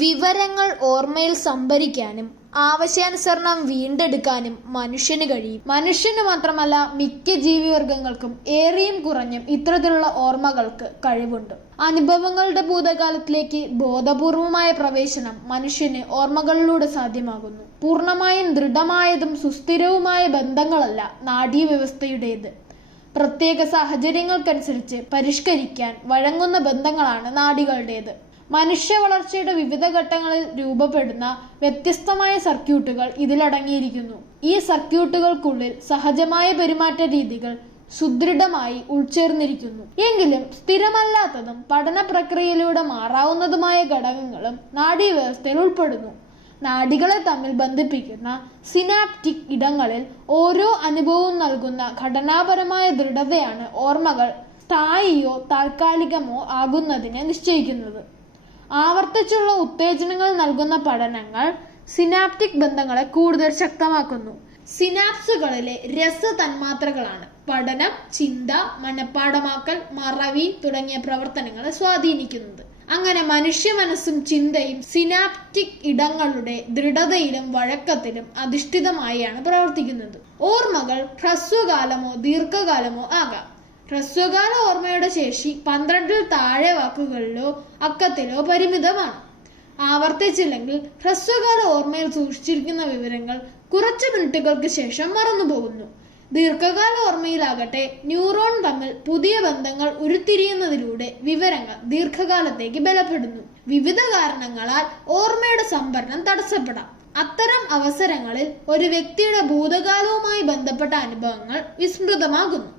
വിവരങ്ങൾ ഓർമ്മയിൽ സംഭരിക്കാനും ആവശ്യാനുസരണം വീണ്ടെടുക്കാനും മനുഷ്യന് കഴിയും. മനുഷ്യന് മാത്രമല്ല മിക്ക ജീവിവർഗങ്ങൾക്കും ഏറിയും കുറഞ്ഞും ഇത്തരത്തിലുള്ള ഓർമ്മകൾക്ക് കഴിവുണ്ട്. അനുഭവങ്ങളുടെ ഭൂതകാലത്തിലേക്ക് ബോധപൂർവമായ പ്രവേശനം മനുഷ്യന് ഓർമ്മകളിലൂടെ സാധ്യമാകുന്നു. പൂർണമായും ദൃഢമായതും സുസ്ഥിരവുമായ ബന്ധങ്ങളല്ല നാഡീവ്യവസ്ഥയുടേത്. പ്രത്യേക സാഹചര്യങ്ങൾക്കനുസരിച്ച് പരിഷ്കരിക്കാൻ വഴങ്ങുന്ന ബന്ധങ്ങളാണ് നാഡികളുടേത്. മനുഷ്യ വളർച്ചയുടെ വിവിധ ഘട്ടങ്ങളിൽ രൂപപ്പെടുന്ന വ്യത്യസ്തമായ സർക്യൂട്ടുകൾ ഇതിലടങ്ങിയിരിക്കുന്നു. ഈ സർക്യൂട്ടുകൾക്കുള്ളിൽ സഹജമായ പെരുമാറ്റ രീതികൾ സുദൃഢമായി ഉൾച്ചേർന്നിരിക്കുന്നു. എങ്കിലും സ്ഥിരമല്ലാത്തതും പഠന പ്രക്രിയയിലൂടെ മാറാവുന്നതുമായ ഘടകങ്ങളും നാഡീവ്യവസ്ഥയിൽ ഉൾപ്പെടുന്നു. നാഡികളെ തമ്മിൽ ബന്ധിപ്പിക്കുന്ന സിനാപ്റ്റിക് ഇടങ്ങളിൽ ഓരോ അനുഭവവും നൽകുന്ന ഘടനാപരമായ ദൃഢതയാണ് ഓർമ്മകൾ. സ്ഥായിയോ താൽക്കാലികമോ ആകുന്നതിനെ നിശ്ചയിക്കുന്നത്. ആവർത്തിച്ചുള്ള ഉത്തേജനങ്ങൾ നൽകുന്ന പഠനങ്ങൾ സിനാപ്റ്റിക് ബന്ധങ്ങളെ കൂടുതൽ ശക്തമാക്കുന്നു. സിനാപ്സുകളിലെ രസ തന്മാത്രകളാണ് പഠനം ചിന്ത മനഃപ്പാടമാക്കൽ മറവി തുടങ്ങിയ പ്രവർത്തനങ്ങളെ സ്വാധീനിക്കുന്നത്. അങ്ങനെ മനുഷ്യ മനസ്സും ചിന്തയും സിനാപ്റ്റിക് ഇടങ്ങളുടെ ദൃഢതയിലും വഴക്കത്തിലും അധിഷ്ഠിതമായാണ് പ്രവർത്തിക്കുന്നത്. ഓർമ്മകൾ ഹ്രസ്വകാലമോ ദീർഘകാലമോ ആകാം. ഹ്രസ്വകാല ഓർമ്മയുടെ ശേഷി പന്ത്രണ്ടിൽ താഴെ വാക്കുകളിലോ അക്കത്തിലോ പരിമിതമാണ്. ആവർത്തിച്ചില്ലെങ്കിൽ ഹ്രസ്വകാല ഓർമ്മയിൽ സൂക്ഷിച്ചിരിക്കുന്ന വിവരങ്ങൾ കുറച്ച് മിനിറ്റുകൾക്ക് ശേഷം മറന്നുപോകുന്നു. ദീർഘകാല ഓർമ്മയിലാകട്ടെ ന്യൂറോൺ തമ്മിൽ പുതിയ ബന്ധങ്ങൾ ഉരുത്തിരിയുന്നതിലൂടെ വിവരങ്ങൾ ദീർഘകാലത്തേക്ക് ബലപ്പെടുന്നു. വിവിധ കാരണങ്ങളാൽ ഓർമ്മയുടെ സംഭരണം തടസ്സപ്പെടാം. അത്തരം അവസരങ്ങളിൽ ഒരു വ്യക്തിയുടെ ഭൂതകാലവുമായി ബന്ധപ്പെട്ട അനുഭവങ്ങൾ വിസ്മൃതമാകുന്നു.